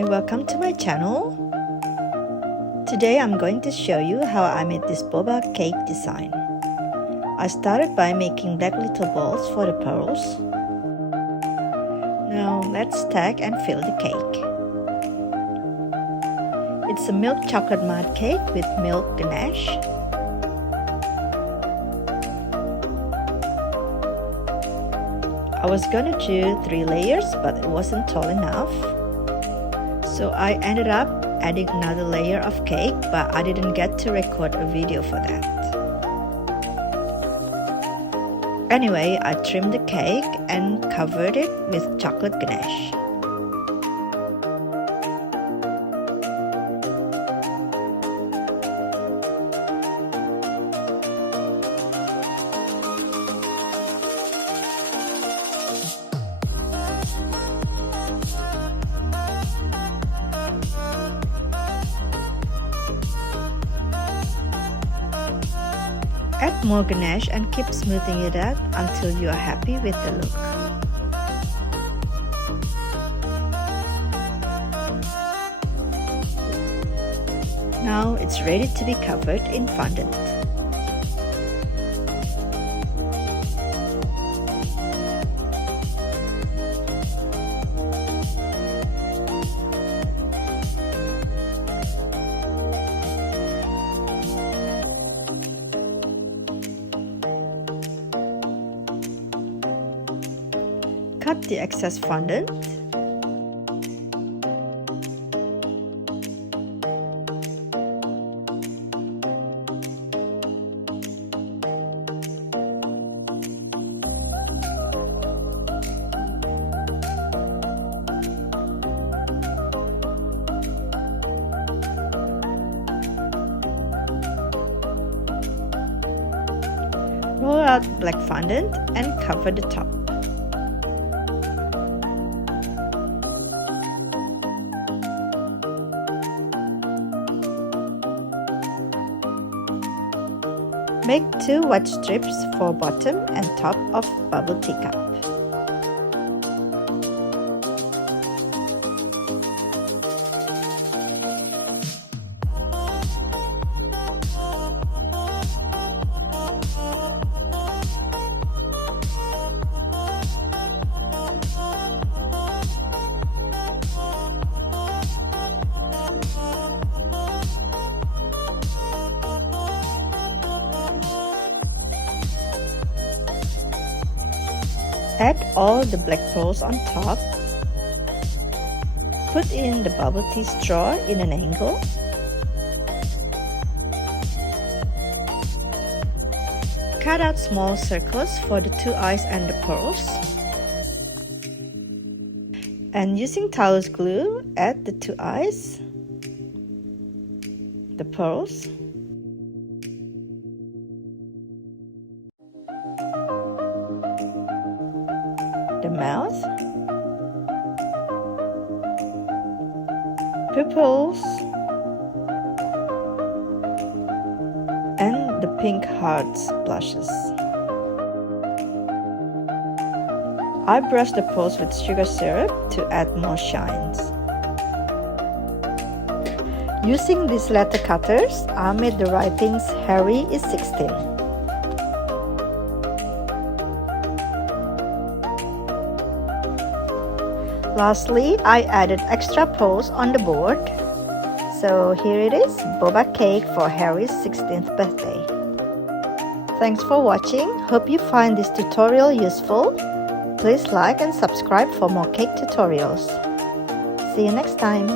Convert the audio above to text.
Hi, welcome to my channel. Today I'm going to show you how I made this boba cake design. I started by making black little balls for the pearls. Now let's stack and fill the cake. It's a milk chocolate mud cake with milk ganache. I was gonna do 3 layers, but it wasn't tall enough. So I ended up adding another layer of cake, but I didn't get to record a video for that. Anyway, I trimmed the cake and covered it with chocolate ganache. Add more ganache and keep smoothing it out until you are happy with the look. Now it's ready to be covered in fondant. Cut the excess fondant. Roll out black fondant and cover the top. Make 2 white strips for bottom and top of bubble tea cup. Add all the black pearls on top. Put in the bubble tea straw in an angle. Cut out small circles for the 2 eyes and the pearls. And using Talos glue, add the 2 eyes, the pearls, the mouth, pupils, and the pink hearts blushes. I brushed the pearls with sugar syrup to add more shines. Using these letter cutters, I made the writings Harry is 16. Lastly, I added extra pearls on the board. So here it is, boba cake for Harry's 16th birthday. Thanks for watching. Hope you find this tutorial useful. Please like and subscribe for more cake tutorials. See you next time.